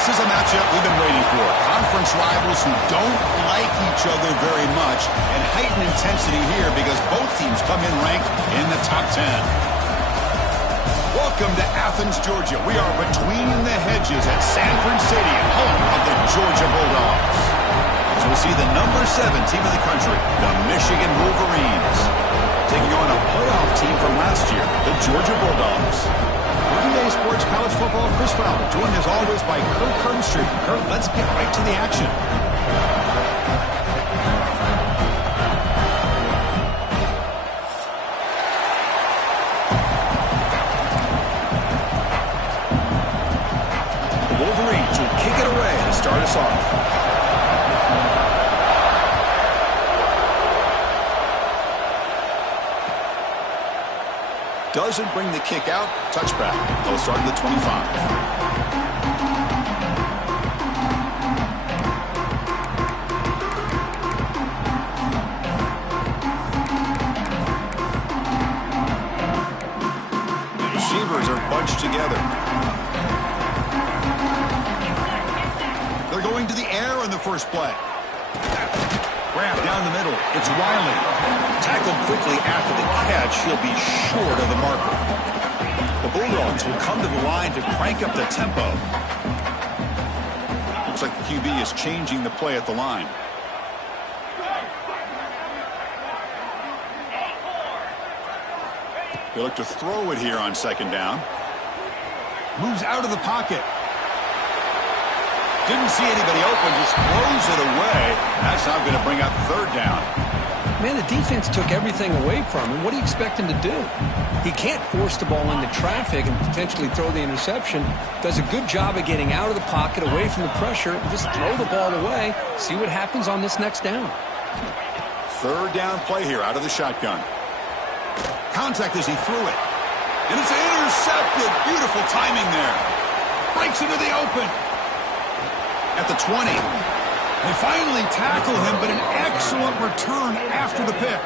This is a matchup we've been waiting for. Conference rivals who don't like each other very much, and heightened intensity here because both teams come in ranked in the top 10. Welcome to Athens, Georgia. We are between the hedges at Sanford Stadium, home of the Georgia Bulldogs. So we'll see the number 7 team in the country, the Michigan Wolverines, taking on a playoff team from last year, the Georgia Bulldogs. EA Sports College Football, Chris Fowler, joined as always by Kirk Herbstreit. Kirk, let's get right to the action. The Wolverines will kick it away to start us off. Doesn't bring the kick out. Touchback. They'll start at the 25. Receivers are bunched together. They're going to the air on the first play. Grab down the middle. It's Riley. Tackled quickly after the catch. He'll be short of the marker. The Bulldogs will come to the line to crank up the tempo. Looks like the QB is changing the play at the line. They look to throw it here on second down. Moves out of the pocket. Didn't see anybody open, just throws it away. That's not going to bring up third down. Man, the defense took everything away from him. What do you expect him to do? He can't force the ball into traffic and potentially throw the interception. Does a good job of getting out of the pocket, away from the pressure, and just throw the ball away. See what happens on this next down. Third down play here out of the shotgun. Contact as he threw it. And it's intercepted. Beautiful timing there. Breaks into the open. At the 20. They finally tackle him, but an excellent return after the pick.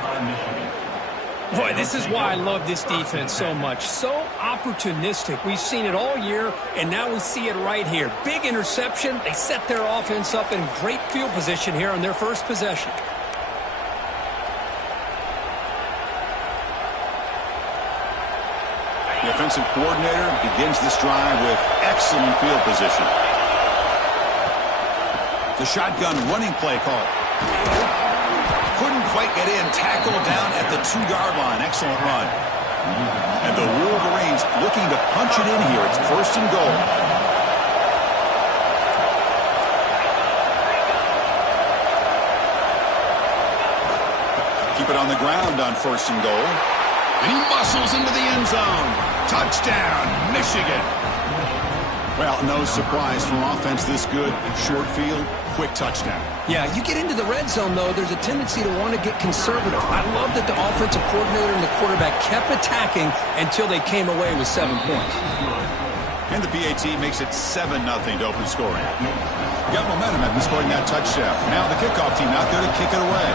Boy, this is why I love this defense so much. So opportunistic. We've seen it all year, and now we see it right here. Big interception. They set their offense up in great field position here on their first possession. The offensive coordinator begins this drive with excellent field position. The shotgun running play call. Couldn't quite get in. Tackled down at the 2-yard line. Excellent run. And the Wolverines looking to punch it in here. It's first and goal. Keep it on the ground on first and goal. And he muscles into the end zone. Touchdown, Michigan. Well, no surprise from offense this good. Short field, quick touchdown. Yeah, you get into the red zone, though, there's a tendency to want to get conservative. I love that the offensive coordinator and the quarterback kept attacking until they came away with 7 points. And the PAT makes it 7-0 to open scoring. Got momentum after scoring that touchdown. Now the kickoff team out there to kick it away.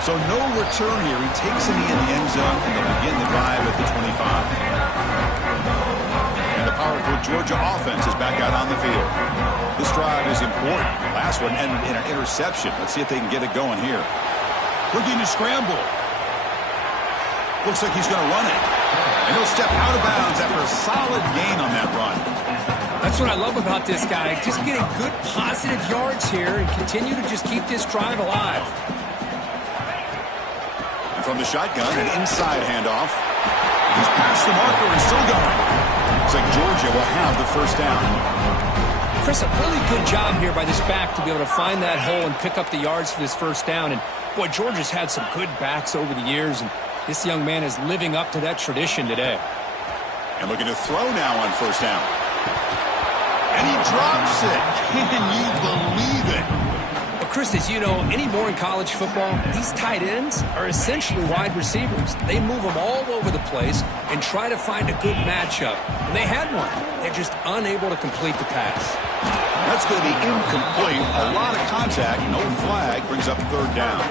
So no return here. He takes it in the end zone, and they'll begin the drive at the 25. And the powerful Georgia offense is back out on the field. This drive is important. Last one ended in an interception. Let's see if they can get it going here. Looking to scramble. Looks like he's going to run it. And he'll step out of bounds after a solid gain on that run. That's what I love about this guy. Just getting good positive yards here and continue to just keep this drive alive. From the shotgun, an inside handoff. He's past the marker and still going. Looks like Georgia will have the first down. Chris, a really good job here by this back to be able to find that hole and pick up the yards for this first down. And, boy, Georgia's had some good backs over the years, and this young man is living up to that tradition today. And looking to throw now on first down. And he drops it. Can you believe it? Chris, as you know, anymore in college football, these tight ends are essentially wide receivers. They move them all over the place and try to find a good matchup. And they had one. They're just unable to complete the pass. That's going to be incomplete. A lot of contact, no flag, brings up third down.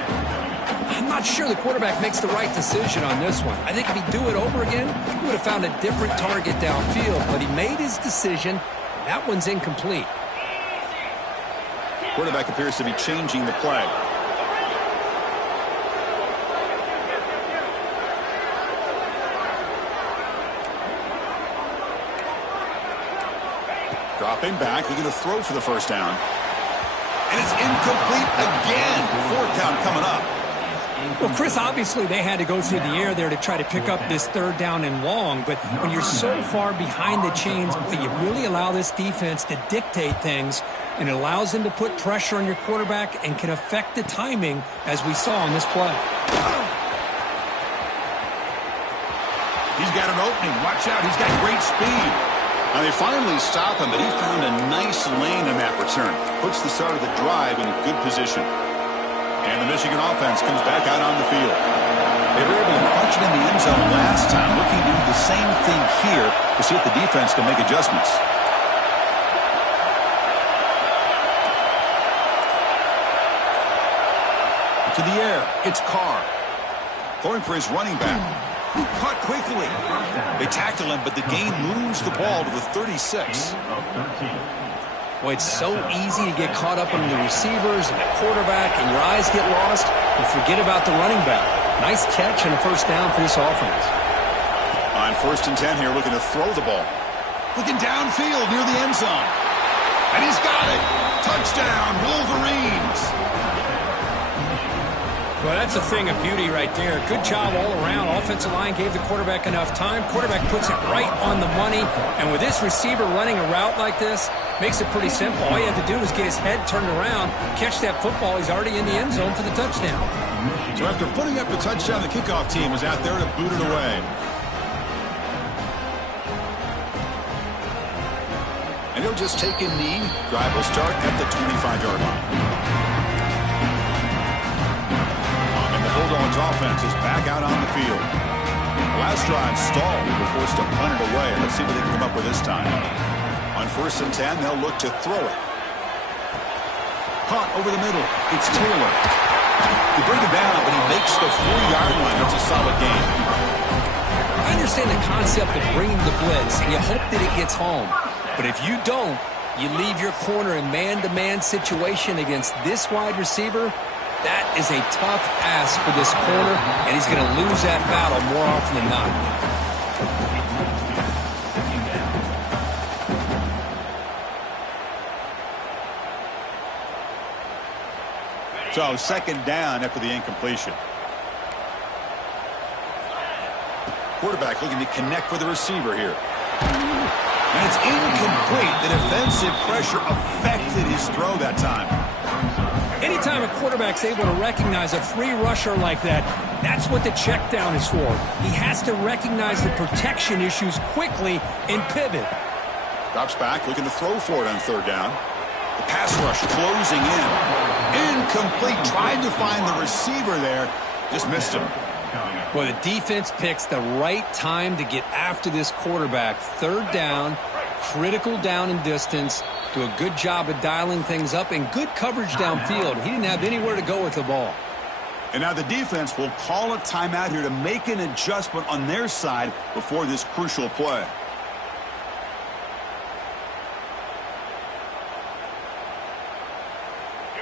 I'm not sure the quarterback makes the right decision on this one. I think if he'd do it over again, he would have found a different target downfield, but he made his decision. That one's incomplete. Quarterback appears to be changing the play. Dropping back, looking to throw for the first down. And it's incomplete again. Fourth down coming up. Well, Chris, obviously they had to go through the air there to try to pick up this third down and long, but when you're so far behind the chains, you really allow this defense to dictate things, and it allows them to put pressure on your quarterback and can affect the timing, as we saw on this play. He's got an opening. Watch out. He's got great speed. Now they finally stop him, but he found a nice lane in that return. Puts the start of the drive in a good position. And the Michigan offense comes back out on the field. They were able to punch it in the end zone last time, looking to do the same thing here to see if the defense can make adjustments. To the air, it's Carr. Throwing for his running back. Caught quickly. They tackle him, but the gain moves the ball to the 36. Boy, it's so easy to get caught up on the receivers and the quarterback, and your eyes get lost. You forget about the running back. Nice catch and a first down for this offense. On 1st and 10 here, looking to throw the ball. Looking downfield near the end zone. And he's got it. Touchdown, Wolverines. Well, that's a thing of beauty right there. Good job all around. Offensive line gave the quarterback enough time. Quarterback puts it right on the money. And with this receiver running a route like this, makes it pretty simple. All you have to do is get his head turned around, catch that football. He's already in the end zone for the touchdown. So after putting up the touchdown, the kickoff team was out there to boot it away. And he'll just take a knee. Drive will start at the 25-yard line. Bulldogs offense is back out on the field. Last drive stalled. They were forced to punt it away. Let's see what they can come up with this time. On 1st and 10, they'll look to throw it. Caught over the middle. It's Taylor. He brings it down, but he makes the 4-yard line. That's a solid game. I understand the concept of bringing the blitz, and you hope that it gets home. But if you don't, you leave your corner in man-to-man situation against this wide receiver. That is a tough ask for this corner, and he's going to lose that battle more often than not. So 2nd down after the incompletion. Quarterback looking to connect with the receiver here. And it's incomplete. The defensive pressure affected his throw that time. Anytime a quarterback's able to recognize a free rusher like that, that's what the check down is for. He has to recognize the protection issues quickly and pivot. Drops back, looking to throw for it on 3rd down. The pass rush closing in. Incomplete. Tried to find the receiver there. Just missed him. Well, the defense picks the right time to get after this quarterback. 3rd down, critical down and distance. Do a good job of dialing things up and good coverage downfield. He didn't have anywhere to go with the ball. And now the defense will call a timeout here to make an adjustment on their side before this crucial play.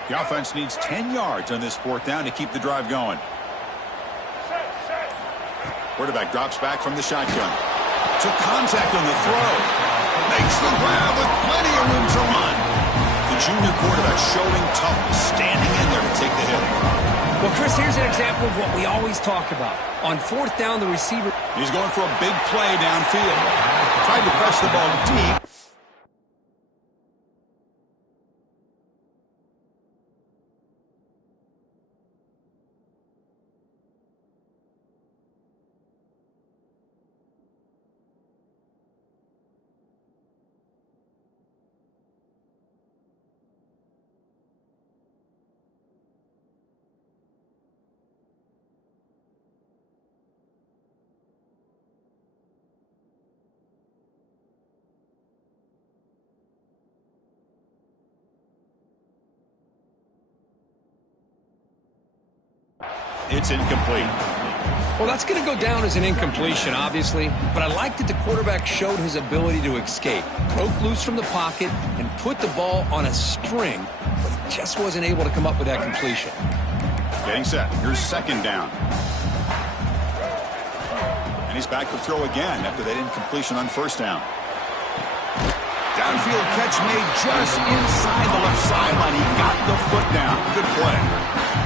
The offense needs 10 yards on this 4th down to keep the drive going. Quarterback drops back from the shotgun. Took contact on the throw. Makes the grab with plenty of room to run. The junior quarterback showing toughness, standing in there to take the hit. Well, Chris, here's an example of what we always talk about. On 4th down, the receiver... He's going for a big play downfield. Tried to press the ball deep. It's incomplete. Well, that's going to go down as an incompletion, obviously, but I like that the quarterback showed his ability to escape, broke loose from the pocket, and put the ball on a string, but he just wasn't able to come up with that completion. Getting set. Here's second down. And he's back to throw again after that incompletion on first down. Downfield catch made just inside the left sideline. He got the foot down. Good play.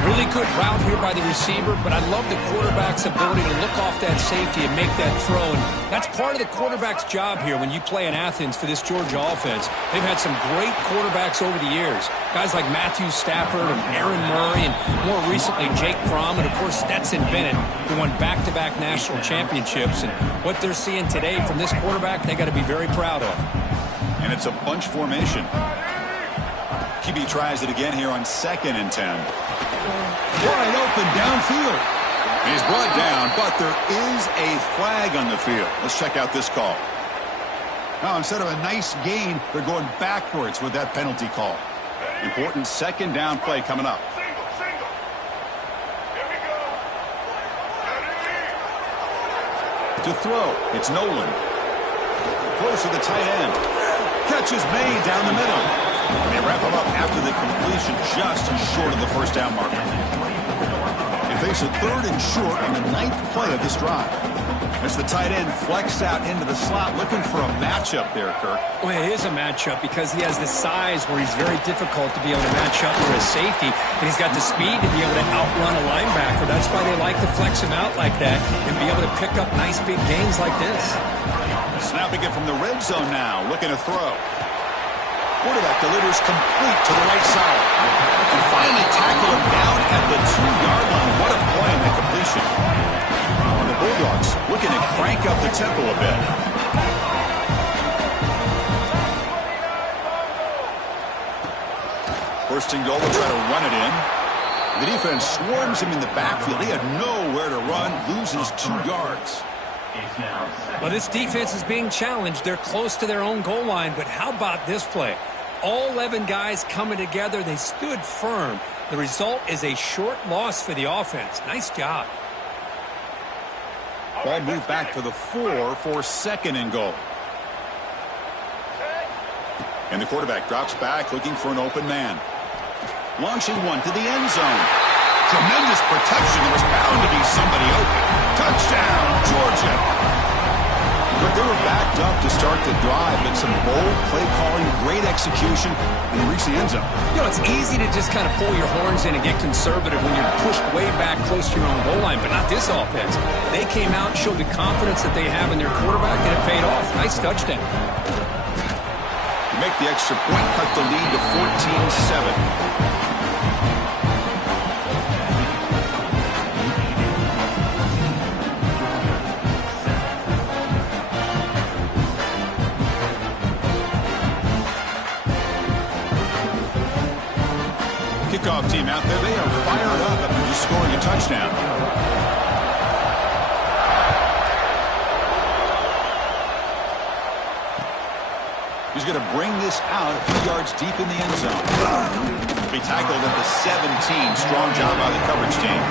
Really good route here by the receiver, but I love the quarterback's ability to look off that safety and make that throw. And that's part of the quarterback's job here when you play in Athens for this Georgia offense. They've had some great quarterbacks over the years. Guys like Matthew Stafford and Aaron Murray, and more recently Jake Fromm, and of course Stetson Bennett, who won back-to-back national championships. And what they're seeing today from this quarterback, they got to be very proud of. And it's a bunch formation. QB tries it again here on 2nd and 10. Wide open downfield. He's brought down, but there is a flag on the field. Let's check out this call. Now, instead of a nice gain, they're going backwards with that penalty call. Important 2nd down play coming up. To throw, it's Nolan. Close to the tight end. Catch is made down the middle. They wrap him up after the completion, just short of the first down marker. They face a 3rd and short on the 9th play of this drive. As the tight end flexed out into the slot, looking for a matchup there, Kirk. Well, it is a matchup because he has the size where he's very difficult to be able to match up for a safety, and he's got the speed to be able to outrun a linebacker. That's why they like to flex him out like that and be able to pick up nice big gains like this. Snapping it from the red zone now, looking to throw. Quarterback delivers complete to the right side. And finally tackle him down at the 2-yard line. What a play on that completion. And the Bulldogs looking to crank up the tempo a bit. First and goal, will try to run it in. The defense swarms him in the backfield. He had nowhere to run, loses 2 yards. Well, this defense is being challenged. They're close to their own goal line, but how about this play? All 11 guys coming together. They stood firm. The result is a short loss for the offense. Nice job. Ball moved back to the 4 for 2nd and goal. And the quarterback drops back looking for an open man. Launching one to the end zone. Tremendous protection. There was bound to be somebody open. Touchdown, Georgia. But they were backed up to start the drive, but some bold play calling, great execution, and they reached the end zone. You know, it's easy to just kind of pull your horns in and get conservative when you're pushed way back close to your own goal line, but not this offense. They came out and showed the confidence that they have in their quarterback, and it paid off. Nice touchdown. Make the extra point, cut the lead to 14-7. Kickoff team out there. They are fired up after just scoring a touchdown. He's going to bring this out a few yards deep in the end zone. Be tackled at the 17. Strong job by the coverage team.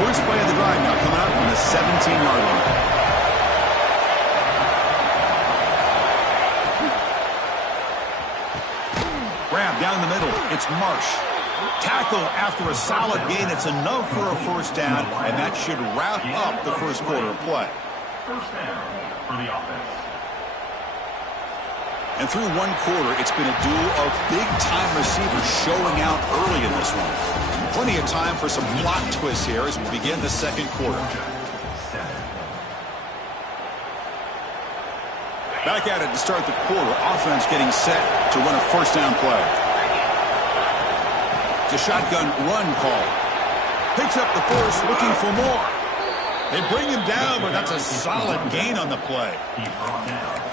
First play of the drive now coming out from the 17-yard line. Grab down the middle. It's Marsh. Tackle after a solid gain. It's enough for a first down, and that should wrap up the first quarter of play. First down for the offense. And through one quarter, it's been a duo of big-time receivers showing out early in this one. Plenty of time for some plot twists here as we begin the second quarter. Back at it to start the quarter. Offense getting set to run a first down play. It's a shotgun run call. Picks up the first, looking for more. They bring him down, but that's a solid gain on the play.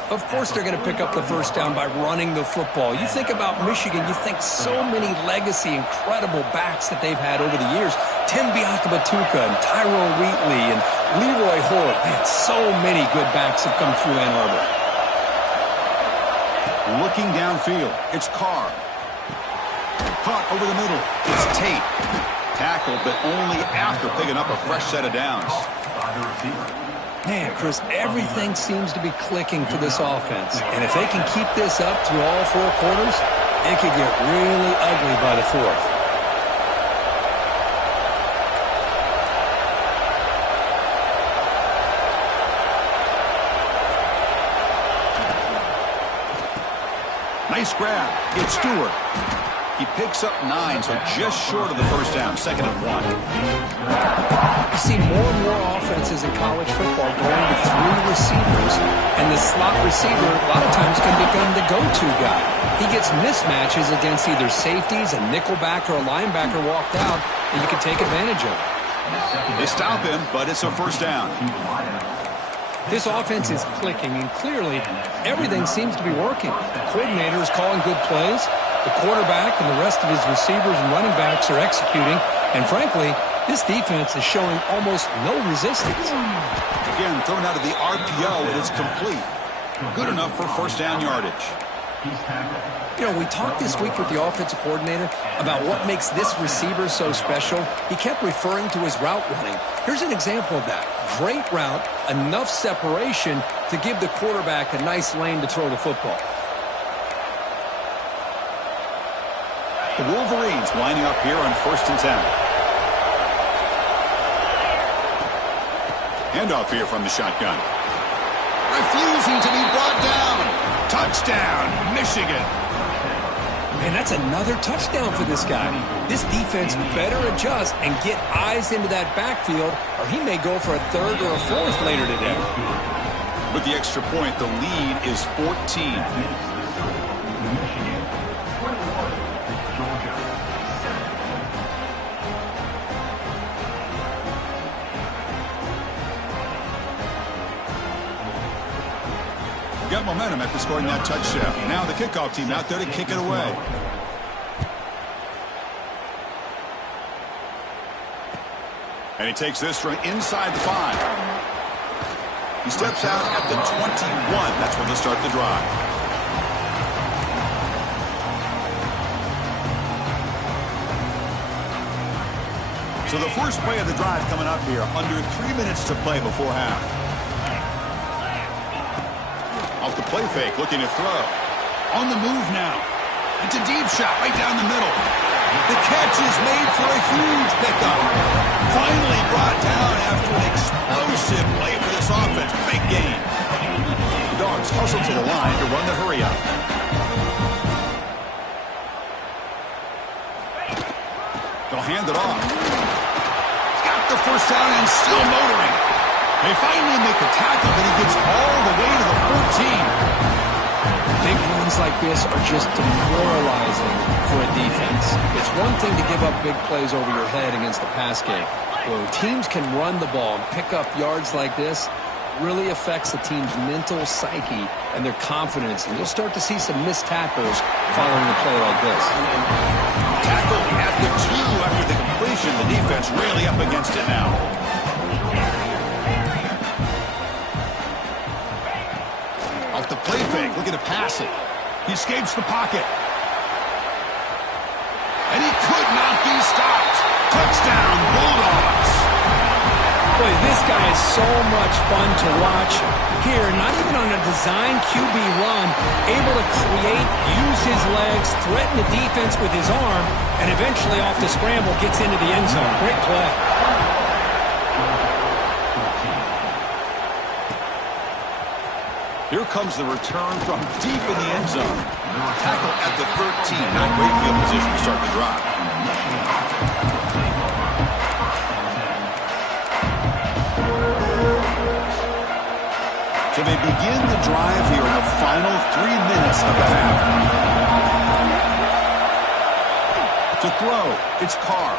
Of course they're going to pick up the first down by running the football. You think about Michigan, you think so many legacy, incredible backs that they've had over the years. Tim Biakabatuka and Tyrone Wheatley and Leroy Hoard. Man, so many good backs have come through Ann Arbor. Looking downfield, it's Carr. Caught over the middle, it's Tate. Tackled, but only after picking up a fresh set of downs. Man, Chris, everything seems to be clicking for this offense. And if they can keep this up through all 4 quarters, it could get really ugly by the 4th. Nice grab. It's Stewart. He picks up 9, so just short of the first down. 2nd and 1. You see more and more offenses in college football going to 3 receivers, and the slot receiver a lot of times can become the go-to guy. He gets mismatches against either safeties, a nickelback, or a linebacker walked out, and you can take advantage of it. They stop him, but it's a first down. This offense is clicking, and clearly everything seems to be working. The coordinator is calling good plays. The quarterback and the rest of his receivers and running backs are executing. And frankly, this defense is showing almost no resistance. Again, thrown out of the RPO, and it's complete. Good enough for first down yardage. You know, we talked this week with the offensive coordinator about what makes this receiver so special. He kept referring to his route running. Here's an example of that. Great route, enough separation to give the quarterback a nice lane to throw the football. The Wolverines lining up here on 1st and 10. Handoff here from the shotgun. Refusing to be brought down. Touchdown, Michigan. Man, that's another touchdown for this guy. This defense better adjust and get eyes into that backfield, or he may go for a 3rd or a 4th later today. With the extra point, the lead is 14. Got momentum after scoring that touchdown. Now the kickoff team out there to kick it away. And he takes this from inside the 5. He steps out at the 21. That's when they'll start the drive. So the first play of the drive coming up here. Under 3 minutes to play before half. Off the play fake, looking to throw. On the move now. It's a deep shot right down the middle. The catch is made for a huge pickup. Finally brought down after an explosive play for this offense. Big game. The Dogs hustle to the line to run the hurry up. They'll hand it off. He's got the first down and still motoring. They finally make the tackle, but he gets all the way to the 14. Big runs like this are just demoralizing for a defense. It's one thing to give up big plays over your head against the pass game. When teams can run the ball and pick up yards like this, really affects the team's mental psyche and their confidence. And you'll start to see some missed tackles following a play like this. Tackle at the 2 after the completion. The defense really up against it now. Off the play fake, looking to pass it. He escapes the pocket. And he could not be stopped. Touchdown, Bulldogs. Boy, this guy is so much fun to watch. Here, not even on a design QB run, able to create, use his legs, threaten the defense with his arm, and eventually off the scramble gets into the end zone. Great play. Here comes the return from deep in the end zone. Tackle at the 13. Not great field position to start the drive. So they begin the drive here in the final 3 minutes of the half. To throw, it's Carr.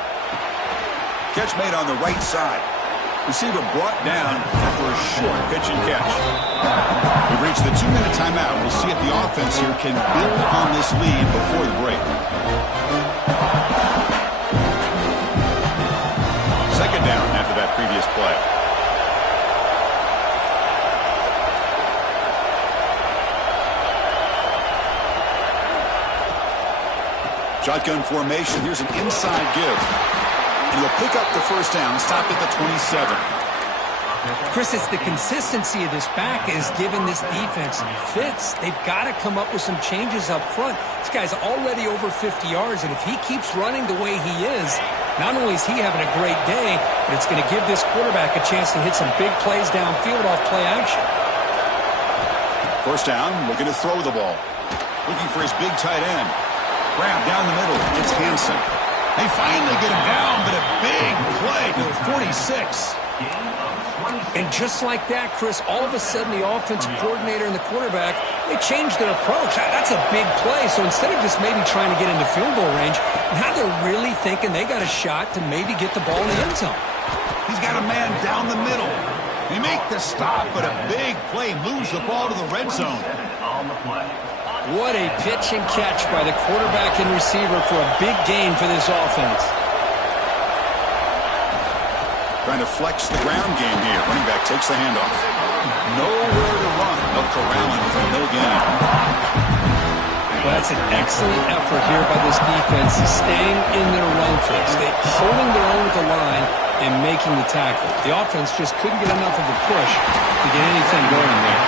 Catch made on the right side. Receiver brought down after a short pitch and catch. We've reached the 2-minute timeout. We'll see if the offense here can build on this lead before the break. Second down after that previous play. Shotgun formation. Here's an inside give. And he'll pick up the first down, stop at the 27. Chris, it's the consistency of this back is giving this defense fits. They've got to come up with some changes up front. This guy's already over 50 yards, and if he keeps running the way he is, not only is he having a great day, but it's going to give this quarterback a chance to hit some big plays downfield off play action. First down, looking to throw the ball. Looking for his big tight end. Grab down the middle. It's Hansen. They finally get him down, but a big play to the 46. And just like that, Chris, all of a sudden the offensive coordinator and the quarterback, they changed their approach. That's a big play. So instead of just maybe trying to get into field goal range, now they're really thinking they got a shot to maybe get the ball in the end zone. He's got a man down the middle. They make the stop, but a big play moves the ball to the red zone. What a pitch and catch by the quarterback and receiver for a big gain for this offense. Trying to flex the ground game here. Running back takes the handoff. Nowhere to run. They'll corral him for no gain. Well, that's an excellent effort here by this defense, staying in their run fix. They're holding their own with the line and making the tackle. The offense just couldn't get enough of a push to get anything going there.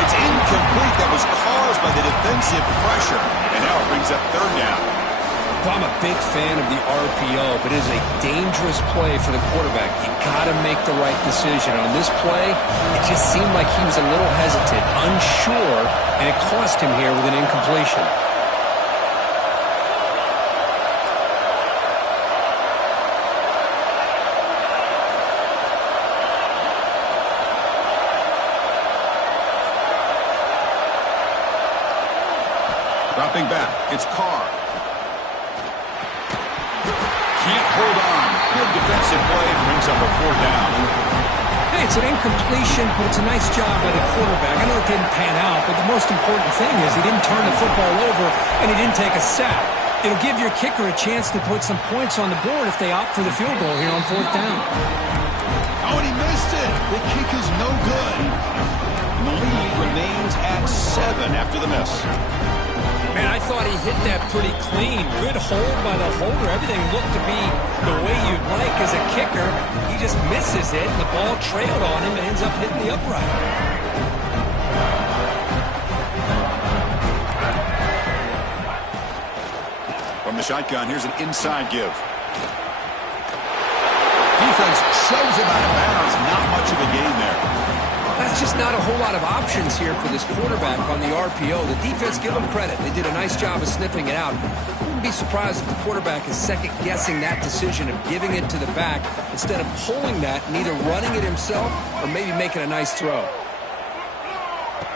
It's incomplete. That was caused by the defensive pressure. And now it brings up third down. I'm a big fan of the RPO, but it is a dangerous play for the quarterback. You got to make the right decision. On this play, it just seemed like he was a little hesitant, unsure, and it cost him here with an incompletion. Dropping back, it's Carr. Can't hold on. Good defensive play, brings up a fourth down. Hey, it's an incompletion, but it's a nice job by the quarterback. I know it didn't pan out, but the most important thing is he didn't turn the football over and he didn't take a sack. It'll give your kicker a chance to put some points on the board if they opt for the field goal here on fourth down. Oh, and he missed it. The kick is no good. The lead remains at 7 after the miss. Man, I thought he hit that pretty clean. Good hold by the holder. Everything looked to be the way you'd like as a kicker. He just misses it, and the ball trailed on him and ends up hitting the upright. From the shotgun, here's an inside give. Defense shoves him out of bounds. Not much of a gain there. That's just not a whole lot of options here for this quarterback on the RPO. The defense, give them credit. They did a nice job of sniffing it out. Wouldn't be surprised if the quarterback is second-guessing that decision of giving it to the back instead of pulling that and either running it himself or maybe making a nice throw.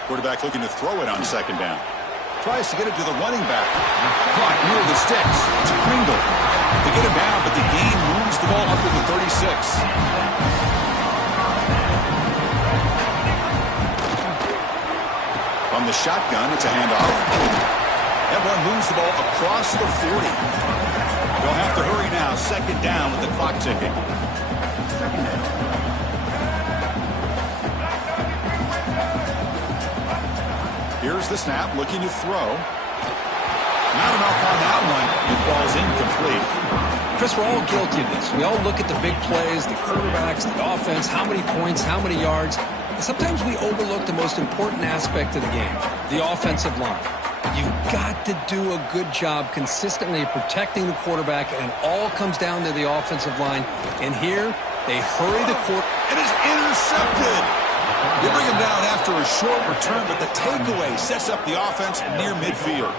Quarterback looking to throw it on second down. Tries to get it to the running back. Caught near the sticks. It's Pringle. They get him down, but the gain moves the ball up to the 36. From the shotgun, it's a handoff. That one moves the ball across the 40. They'll have to hurry now. Second down with the clock ticking. Here's the snap, looking to throw. Not enough on that one. The ball's incomplete. Chris, we're all guilty of this. We all look at the big plays, the quarterbacks, the offense, how many points, how many yards. Sometimes we overlook the most important aspect of the game, the offensive line. You've got to do a good job consistently of protecting the quarterback, and it all comes down to the offensive line. And here, they hurry the quarterback. It is intercepted. They bring him down after a short return, but the takeaway sets up the offense near midfield.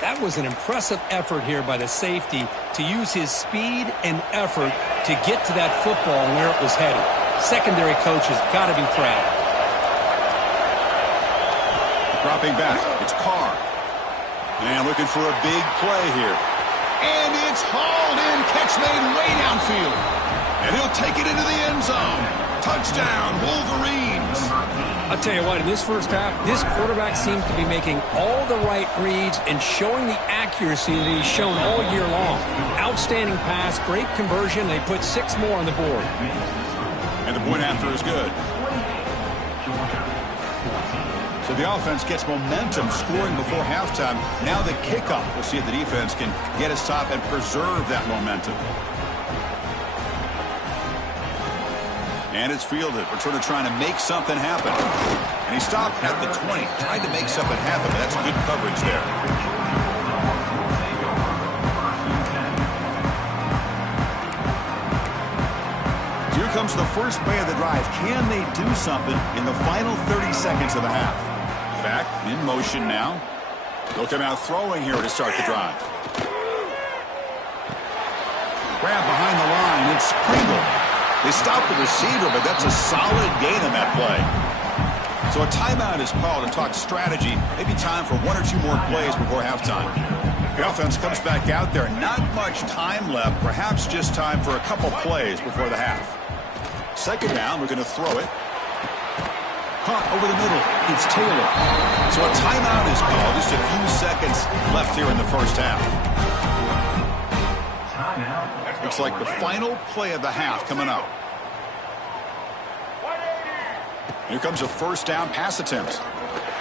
That was an impressive effort here by the safety to use his speed and effort to get to that football and where it was headed. Secondary coaches got to be proud. Dropping back, it's Carr. And looking for a big play here. And it's hauled in, catch made way downfield. And he'll take it into the end zone. Touchdown, Wolverines. I'll tell you what, in this first half, this quarterback seems to be making all the right reads and showing the accuracy that he's shown all year long. Outstanding pass, great conversion. They put 6 more on the board. And the point after is good. So the offense gets momentum scoring before halftime. Now the kickoff. We'll see if the defense can get a stop and preserve that momentum. And it's fielded. Returner trying to make something happen. And he stopped at the 20. Tried to make something happen, but that's good coverage there. Here comes the first play of the drive. Can they do something in the final 30 seconds of the half? Back in motion now. They'll come out throwing here to start the drive. Grab behind the line. It's Pringle. They stopped the receiver, but that's a solid gain on that play. So a timeout is called to talk strategy. Maybe time for 1 or 2 more plays before halftime. The offense comes back out there. Not much time left. Perhaps just time for a couple plays before the half. Second down, we're going to throw it. Caught over the middle. It's Taylor. So a timeout is called. Just a few seconds left here in the first half. Looks like the final play of the half coming up. Here comes a first down pass attempt.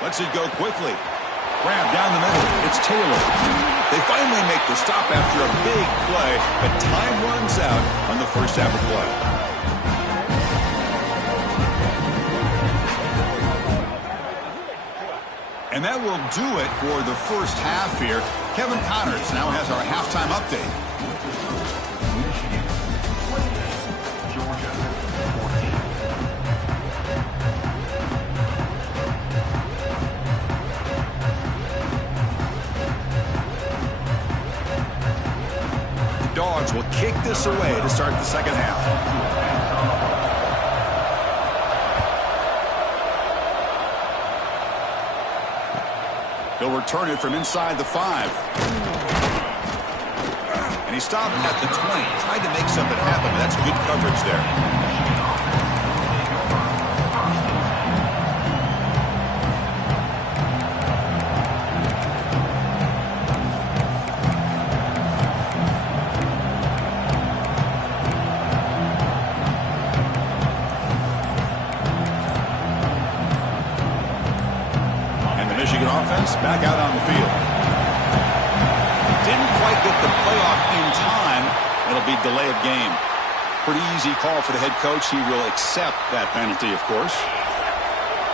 Lets it go quickly. Grab down the middle. It's Taylor. They finally make the stop after a big play, but time runs out on the first half of play. And that will do it for the first half here. Kevin Connors now has our halftime update. The Dogs will kick this away to start the second half. He'll return it from inside the 5. And he stopped at the 20. Tried to make something happen, but that's good coverage there. Back out on the field. Didn't quite get the playoff in time. It'll be delay of game. Pretty easy call for the head coach. He will accept that penalty, of course.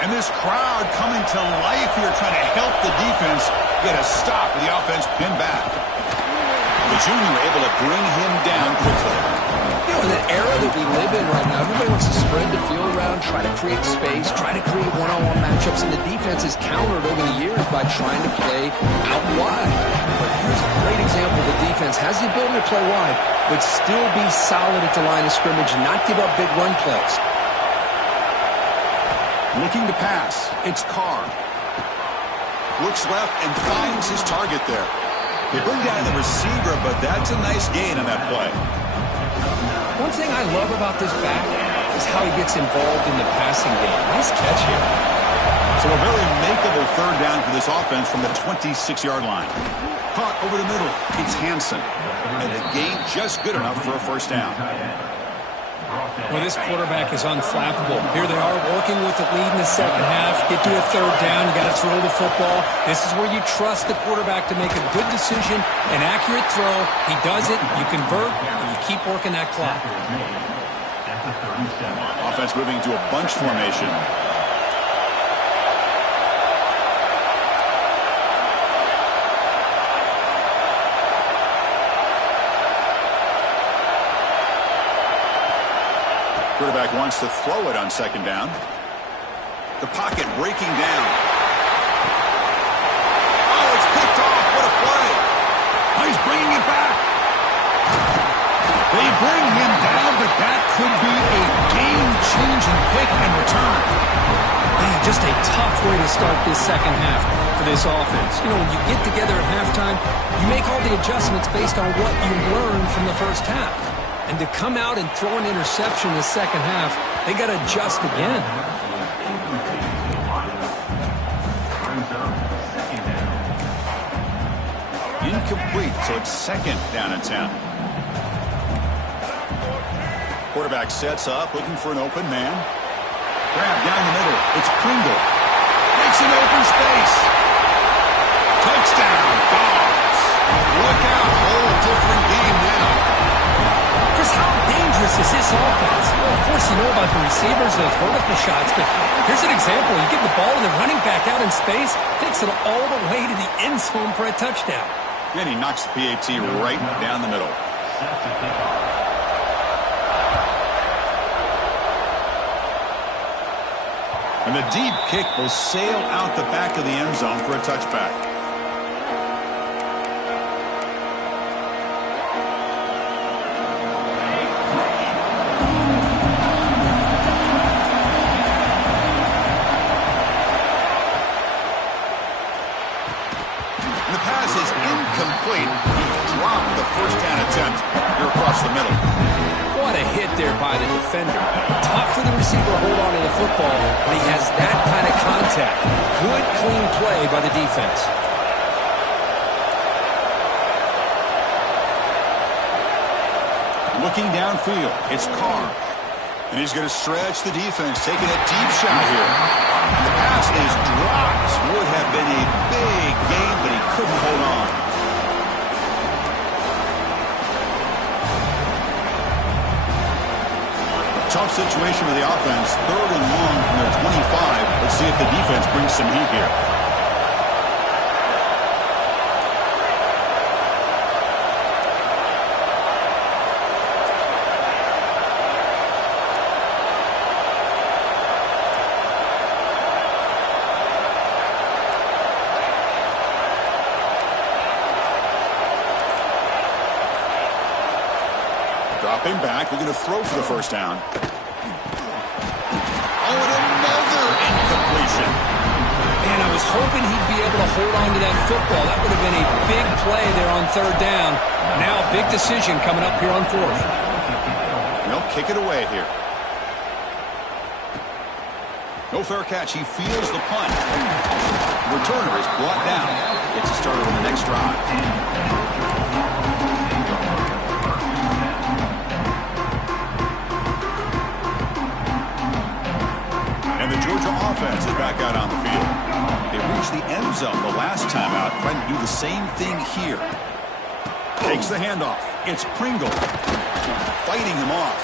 And this crowd coming to life here, trying to help the defense get a stop with the offense pinned back. The junior able to bring him down quickly. You know, in the era that we live in right now, everybody wants to spread the field around, try to create space, try to create one-on-one matchups, and the defense is countered over the years by trying to play out wide. But here's a great example. The defense has the ability to play wide, but still be solid at the line of scrimmage, not give up big run plays. Looking to pass. It's Carr. Looks left and finds his target there. They bring down the receiver, but that's a nice gain on that play. One thing I love about this back is how he gets involved in the passing game. Nice catch here. So a very makeable third down for this offense from the 26-yard line. Caught over the middle. It's Hansen. And the gain just good enough for a first down. Well, this quarterback is unflappable. Here they are working with the lead in the second half. Get to a third down. You got to throw the football. This is where you trust the quarterback to make a good decision, an accurate throw. He does it. You convert, and you keep working that clock. Offense moving to a bunch formation. Quarterback wants to throw it on second down. The pocket breaking down. Oh, it's picked off. What a play. Oh, he's bringing it back. They bring him down, but that could be a game-changing pick and return. Man, just a tough way to start this second half for this offense. You know, when you get together at halftime, you make all the adjustments based on what you learned from the first half. And to come out and throw an interception in the second half, they got to adjust again. Incomplete, so it's second down and 10. Quarterback sets up, looking for an open man. Grab down the middle. It's Pringle. Makes an open space. Touchdown, Dogs. Look out, whole different game now. Chris, how dangerous is this offense? Well, of course, you know about the receivers, those vertical shots, but here's an example. You give the ball to the running back out in space, takes it all the way to the end zone for a touchdown. And he knocks the PAT right down the middle. And the deep kick will sail out the back of the end zone for a touchback. And the pass is incomplete. He dropped the first down attempt here across the middle. What a hit there by the defender. Tough for the receiver to hold on to the football when he has that kind of contact. Good, clean play by the defense. Looking downfield, it's Carr. And he's going to stretch the defense, taking a deep shot here. And the pass is dropped. Would have been a big gain, but he couldn't hold on. Tough situation for the offense. 3rd and long from their 25. Let's see if the defense brings some heat here. Dropping back, looking to throw for the first down. Oh, and another incompletion. Man, I was hoping he'd be able to hold on to that football. That would have been a big play there on 3rd down. Now a big decision coming up here on 4th. They'll kick it away here. No fair catch. He feels the punt. Returner is brought down. It's a starter on the next drive. And the Georgia offense is back out on the field. They reached the end zone the last time out, trying to do the same thing here. Takes the handoff. It's Pringle fighting him off.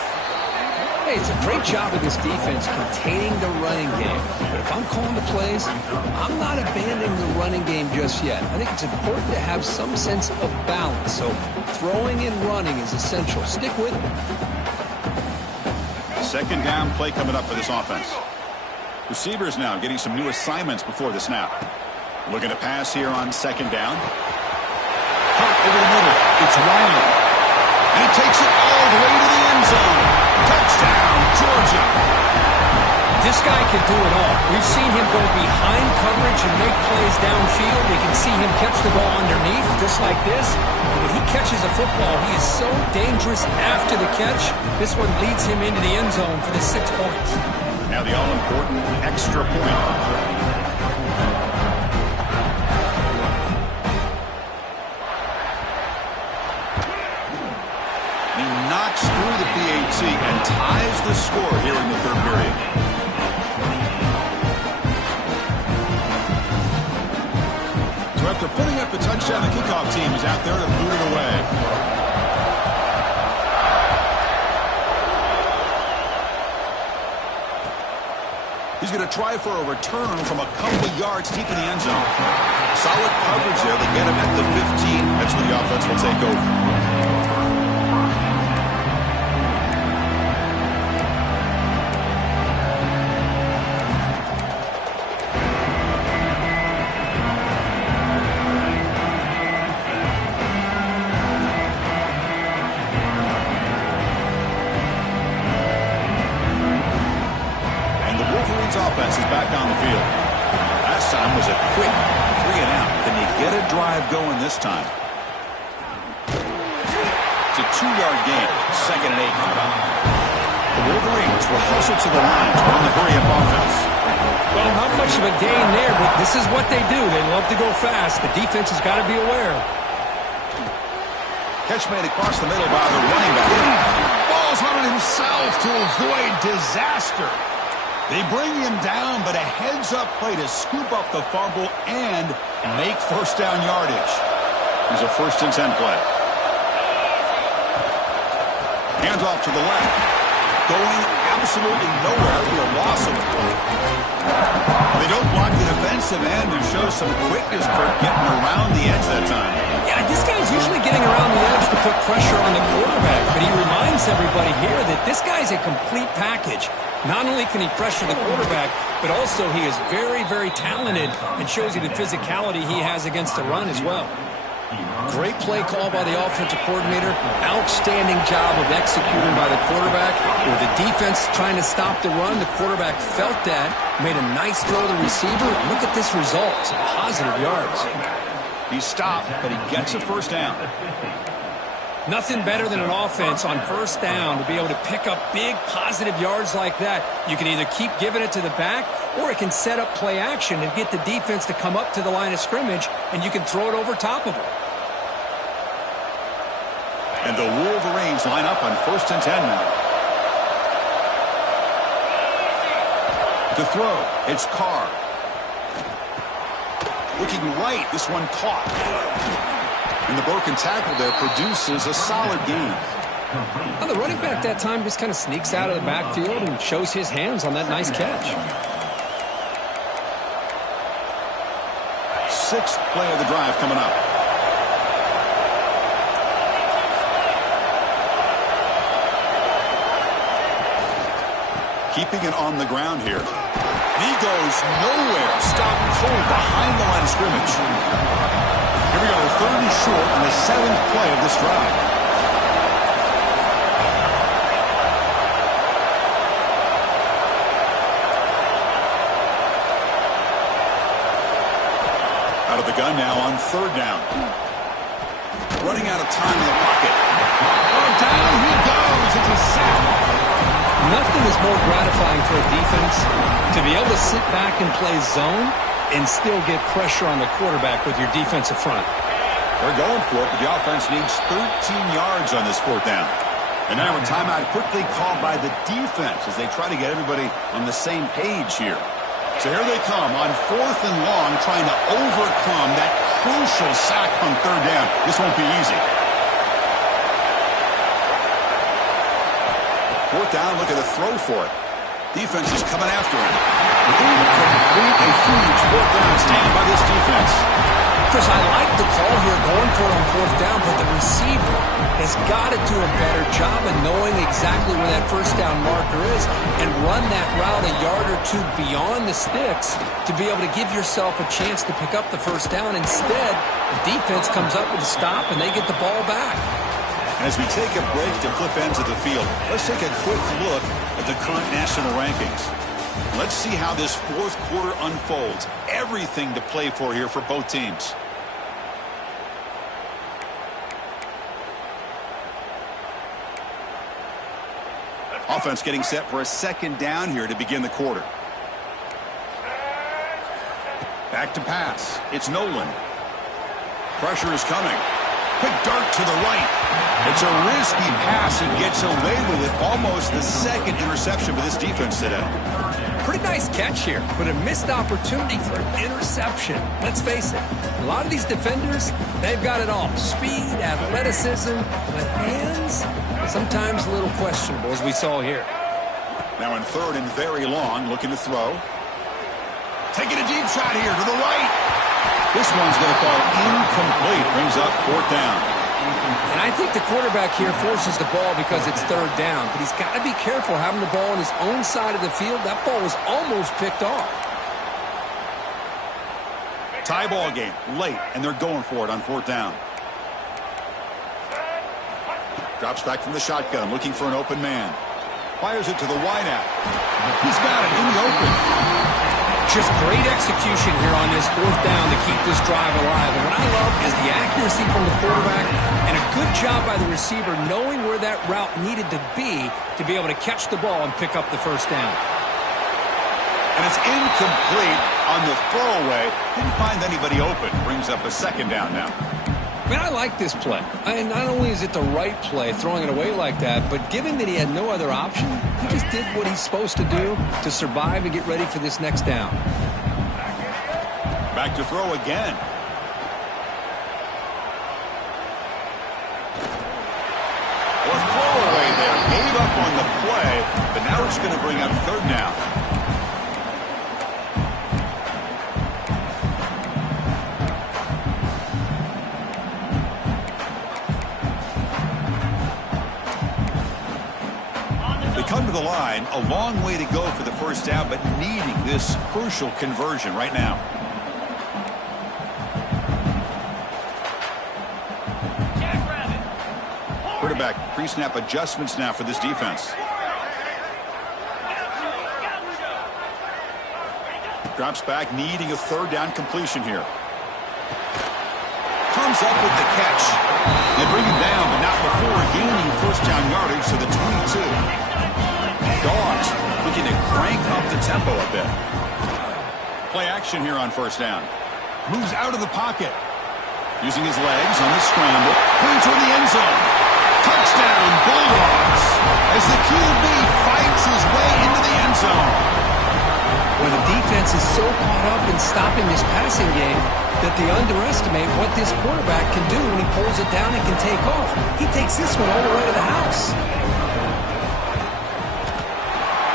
Hey, it's a great job of this defense containing the running game. But if I'm calling the plays, I'm not abandoning the running game just yet. I think it's important to have some sense of balance. So throwing and running is essential. Stick with it. 2nd down play coming up for this offense. Receivers now getting some new assignments before the snap. Looking to pass here on 2nd down. Hunt over the middle. It's Riley. And he takes it all the way to the end zone. Touchdown, Georgia. This guy can do it all. We've seen him go behind coverage and make plays downfield. We can see him catch the ball underneath, just like this. And when he catches a football, he is so dangerous after the catch. This one leads him into the end zone for the 6 points. Now the all-important extra point. He knocks through the PAT and ties the score here in the 3rd period. So after putting up the touchdown, the kickoff team is out there to boot it away. He's going to try for a return from a couple yards deep in the end zone. Solid coverage there. They get him at the 15. That's where the offense will take over. Offense is back on the field. Last time was a quick 3 and out. Can you get a drive going this time? It's a 2-yard gain. 2nd and 8 coming up. The Wolverines will hustle to the line to run the hurry-up offense. Well, not much of a gain there, but this is what they do. They love to go fast. The defense has got to be aware. Catch made across the middle by the running back. Falls on it himself to avoid disaster. They bring him down, but a heads-up play to scoop up the fumble and make first down yardage. Here's a 1st and 10 play. Hands off to the left. Going absolutely nowhere. It'll be a loss of the play. They don't block the defensive end and show some quickness for getting around the edge that time. Yeah, this guy's usually getting around the edge to put pressure on the quarterback, but he reminds everybody here that this guy's a complete package. Not only can he pressure the quarterback, but also he is very, very talented and shows you the physicality he has against the run as well. Great play call by the offensive coordinator. Outstanding job of executing by the quarterback. With the defense trying to stop the run, the quarterback felt that, made a nice throw to the receiver. Look at this result. Some positive yards. He stopped, but he gets a 1st down. Nothing better than an offense on 1st down to be able to pick up big positive yards like that. You can either keep giving it to the back, or it can set up play action and get the defense to come up to the line of scrimmage, and you can throw it over top of them. And the Wolverines line up on 1st and 10 now. To throw, it's Carr. Looking right, this one caught. And the broken tackle there produces a solid gain. Now the running back that time just kind of sneaks out of the backfield and shows his hands on that nice catch. 6th play of the drive coming up. Keeping it on the ground here. And he goes nowhere. Stopped cold behind the line of scrimmage. Here we go, 3rd and short on the 7th play of this drive. Out of the gun now on 3rd down. Running out of time in the pocket. Oh, down he goes. It's a sack. Nothing is more gratifying for a defense to be able to sit back and play zone and still get pressure on the quarterback with your defensive front. They're going for it, but the offense needs 13 yards on this 4th down. And now a timeout quickly called by the defense as they try to get everybody on the same page here. So here they come on 4th and long, trying to overcome that crucial sack on 3rd down. This won't be easy. 4th down, look at the throw for it. Defense is coming after him. Complete a huge 4th down stand by this defense. Chris, I like the call here going for it on 4th down, but the receiver has got to do a better job of knowing exactly where that 1st down marker is and run that route a yard or two beyond the sticks to be able to give yourself a chance to pick up the 1st down. Instead, the defense comes up with a stop and they get the ball back. As we take a break to flip ends of the field, let's take a quick look at the current national rankings. Let's see how this 4th quarter unfolds. Everything to play for here for both teams. Offense getting set for a 2nd down here to begin the quarter. Back to pass. It's Nolan. Pressure is coming. Quick dart to the right. It's a risky pass. He gets away with it. Almost the 2nd interception for this defense today. Pretty nice catch here, but a missed opportunity for an interception. Let's face it, a lot of these defenders, they've got it all. Speed, athleticism, but hands, sometimes a little questionable, as we saw here. Now in 3rd and very long, looking to throw. Taking a deep shot here to the right. This one's going to fall incomplete. Brings up 4th down. And I think the quarterback here forces the ball because it's 3rd down. But he's got to be careful having the ball on his own side of the field. That ball was almost picked off. Tie ball game late, and they're going for it on 4th down. Drops back from the shotgun, looking for an open man. Fires it to the wideout. He's got it in the open. Just great execution here on this 4th down to keep this drive alive. And what I love is the accuracy from the quarterback and a Good job by the receiver knowing where that route needed to be able to catch the ball and pick up the first down. And it's incomplete on the throwaway. Didn't find anybody open. Brings up a second down now. Man, I like this play. And not only is it the right play, throwing it away like that, but given that he had no other option, he just did what he's supposed to do to survive and get ready for this next down. Back to throw again. Well, throwaway there. Gave up on the play, but now it's going to bring up third down. Come to the line, a long way to go for the first down, but needing this crucial conversion right now. Quarterback pre-snap adjustments now for this defense. Drops back, needing a third down completion here. Comes up with the catch. They bring him down, but not before gaining first down yardage to the 22. Dogs looking to crank up the tempo a bit. Play action here on first down. Moves out of the pocket. Using his legs on the scramble. Pulling toward the end zone. Touchdown, Bulldogs. As the QB fights his way into the end zone. Well, the defense is so caught up in stopping this passing game that they underestimate what this quarterback can do when he pulls it down and can take off. He takes this one all the way to the house.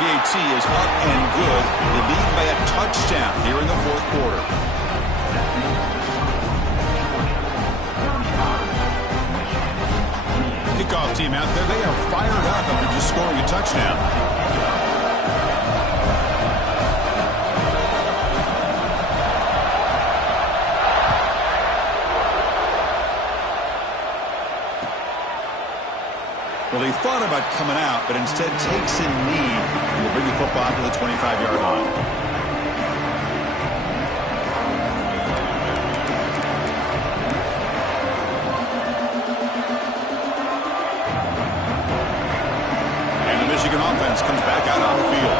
PAT is up and good. They lead by a touchdown here in the fourth quarter. Kickoff team out there. They are fired up after just scoring a touchdown. Well, he thought about coming out, but instead takes a knee and will bring the football to the 25-yard line. And the Michigan offense comes back out on the field.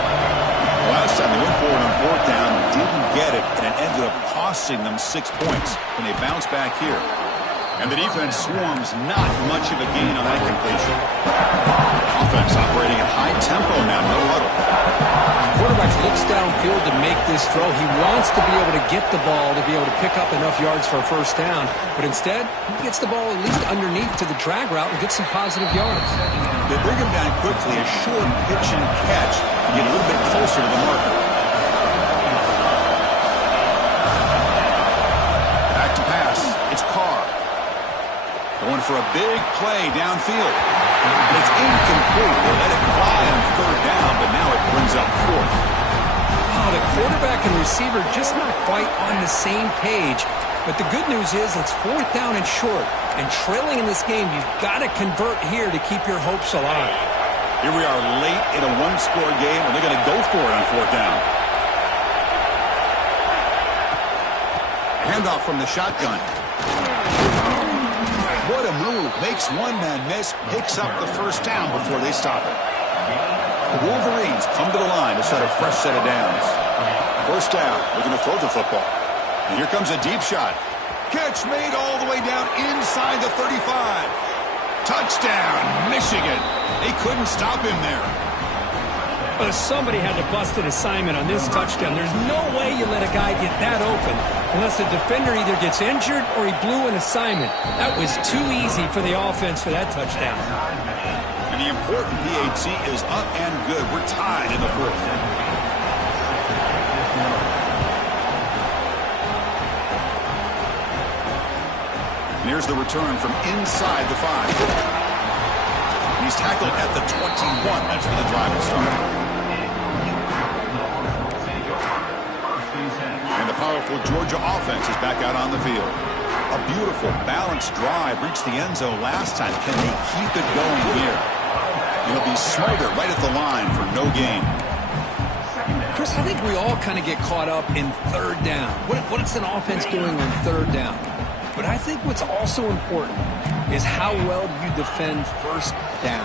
Last time they went for it on fourth down, didn't get it, and it ended up costing them 6 points when they bounce back here. And the defense swarms, not much of a gain on that completion. Offense operating at high tempo now, no huddle. Quarterback looks downfield to make this throw. He wants to be able to get the ball to be able to pick up enough yards for a first down. But instead, he gets the ball at least underneath to the drag route and gets some positive yards. They bring him down quickly, a short pitch and catch to get a little bit closer to the marker. Back to pass. It's Carr. Going for a big play downfield. And it's incomplete. They let it fly on third down, but now it brings up fourth. Oh, the quarterback and receiver just not quite on the same page. But the good news is it's fourth down and short. And trailing in this game, you've got to convert here to keep your hopes alive. Here we are late in a one-score game, and they're going to go for it on fourth down. Handoff from the shotgun. What a move. Makes one man miss, picks up the first down before they stop it. The Wolverines come to the line to set a fresh set of downs. First down, looking to throw the football. And here comes a deep shot. Catch made all the way down inside the 35. Touchdown, Michigan. They couldn't stop him there. Somebody had to bust an assignment on this touchdown. There's no way you let a guy get that open unless the defender either gets injured or he blew an assignment. That was too easy for the offense for that touchdown. And the important PAT is up and good. We're tied in the fourth. And here's the return from inside the 5. He's tackled at the 21. That's where the drive will start. And the powerful Georgia offense is back out on the field. A beautiful, balanced drive reached the end zone last time. Can they keep it going here? It'll be smothered right at the line for no gain. Chris, I think we all kind of get caught up in third down. What's an offense doing on third down? But I think what's also important is how well you defend first down.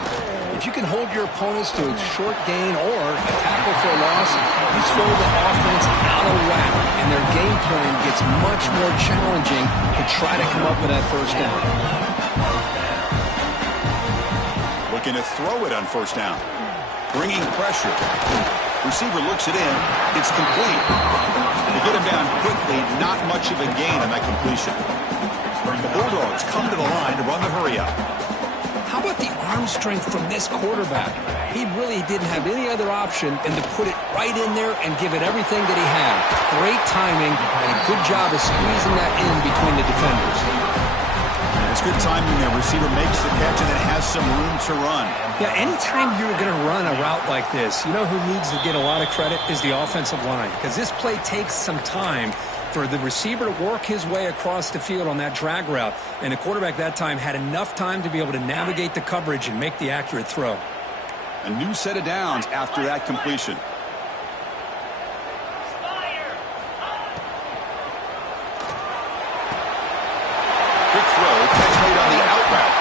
If you can hold your opponents to a short gain or a tackle for a loss, you throw the offense out of whack, and their game plan gets much more challenging to try to come up with that first down. Looking to throw it on first down. Bringing pressure. Receiver looks it in. It's complete. They get him down quickly. Not much of a gain on that completion. The Bulldogs come to the line to run the hurry up. How about the arm strength from this quarterback? He really didn't have any other option than to put it right in there and give it everything that he had. Great timing and a good job of squeezing that in between the defenders. It's good timing there. Receiver makes the catch and then has some room to run. Yeah, anytime you're going to run a route like this, you know who needs to get a lot of credit is the offensive line, because this play takes some time for the receiver to work his way across the field on that drag route, and the quarterback that time had enough time to be able to navigate the coverage and make the accurate throw. A new set of downs after that completion. Quick throw, catch made on the out route.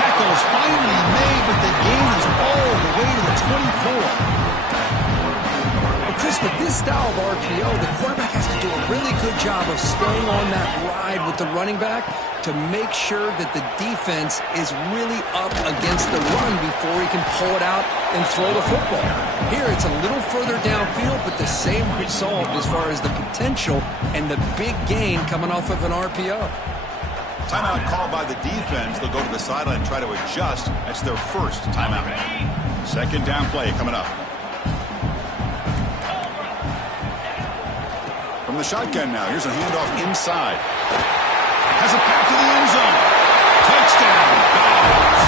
Tackle is finally made, but the gain is all the way to the 24. Chris, with this style of RPO, the quarterback has to do a really good job of staying on that ride with the running back to make sure that the defense is really up against the run before he can pull it out and throw the football. Here, it's a little further downfield, but the same result as far as the potential and the big gain coming off of an RPO. Timeout called by the defense. They'll go to the sideline and try to adjust. That's their first timeout. Second down play coming up. From the shotgun now. Here's a handoff inside. Has a pass to the end zone. Touchdown, Dogs.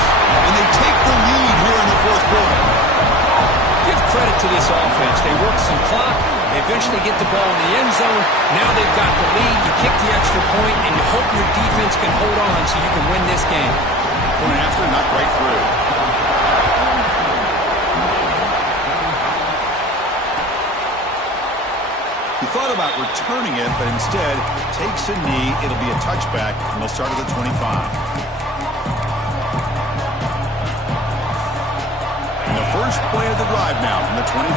And they take the lead here in the fourth quarter. Give credit to this offense. They work some clock. They eventually get the ball in the end zone. Now they've got the lead. You kick the extra point, and you hope your defense can hold on so you can win this game. Point after, not right through. He thought about returning it, but instead takes a knee. It'll be a touchback, and they'll start at the 25. And the first play of the drive now from the 25.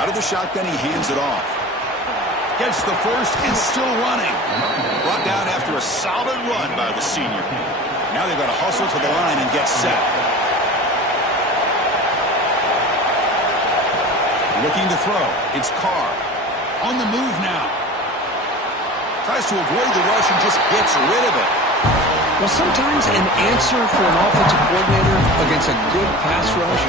Out of the shotgun, he hands it off. Gets the first and still running. Brought down after a solid run by the senior. Now they've got to hustle to the line and get set. Looking to throw. It's Carr. On the move now. Tries to avoid the rush and just gets rid of it. Well, sometimes an answer for an offensive coordinator against a good pass rush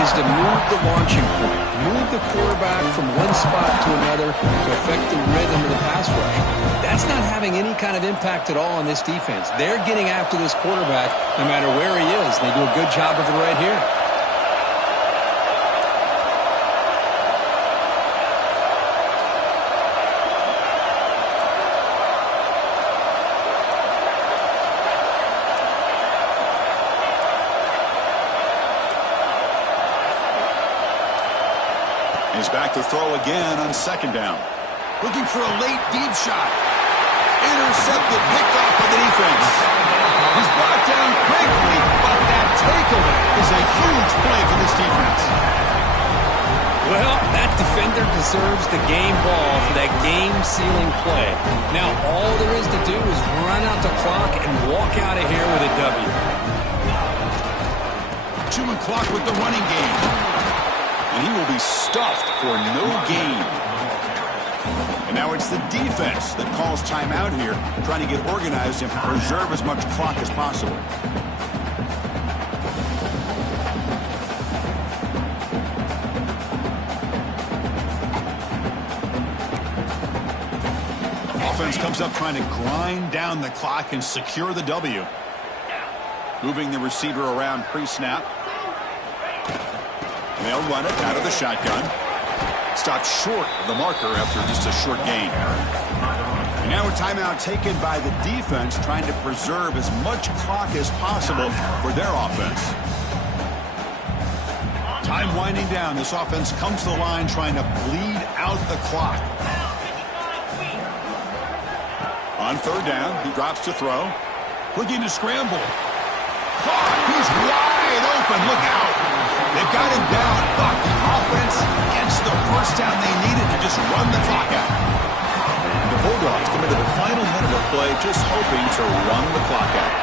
is to move the launching point, move the quarterback from one spot to another to affect the rhythm of the pass rush. That's not having any kind of impact at all on this defense. They're getting after this quarterback no matter where he is. They do a good job of it right here. He's back to throw again on second down. Looking for a late deep shot. Intercepted, picked off by the defense. He's brought down quickly, but that takeaway is a huge play for this defense. Well, that defender deserves the game ball for that game-sealing play. Now, all there is to do is run out the clock and walk out of here with a W. Chewing clock with the running game. And he will be stuffed for no gain. And now it's the defense that calls timeout here, trying to get organized and preserve as much clock as possible. Offense comes up trying to grind down the clock and secure the W. Moving the receiver around pre-snap. And they'll run it out of the shotgun. Stopped short of the marker after just a short gain. And now a timeout taken by the defense, trying to preserve as much clock as possible for their offense. Time winding down. This offense comes to the line trying to bleed out the clock. On third down, he drops to throw. Looking to scramble. Caught. He's wide open. Look out. They've got him down, but the offense gets the first down they needed to just run the clock out. The Bulldogs come into the final minute of play just hoping to run the clock out.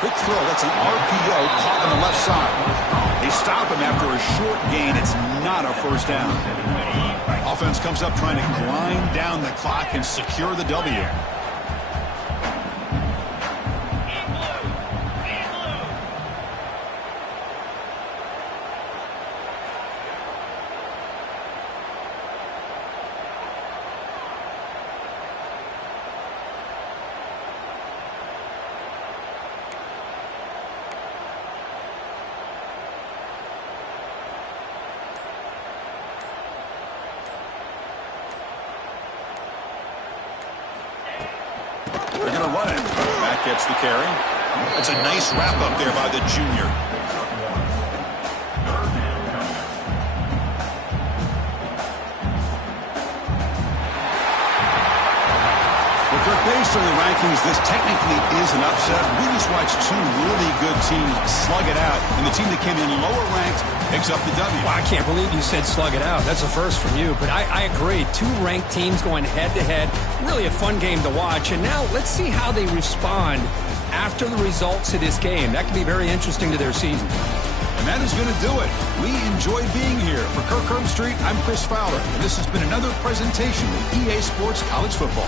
Quick throw. That's an RPO caught on the left side. They stop him after a short gain. It's not a first down. Offense comes up trying to grind down the clock and secure the W. They're going to run it. Matt gets the carry. That's a nice wrap up there by the junior. Well, Kirk, based on the rankings, this technically is an upset. We just watched two really good teams slug it out, and the team that came in lower ranked picks up the W. Well, I can't believe you said slug it out. That's a first from you. But I agree. Two ranked teams going head-to-head. Really a fun game to watch. And now let's see how they respond after the results of this game. That could be very interesting to their season. And that is going to do it. We enjoyed being here. For Kirk Herbstreit, I'm Chris Fowler. And this has been another presentation of EA Sports College Football.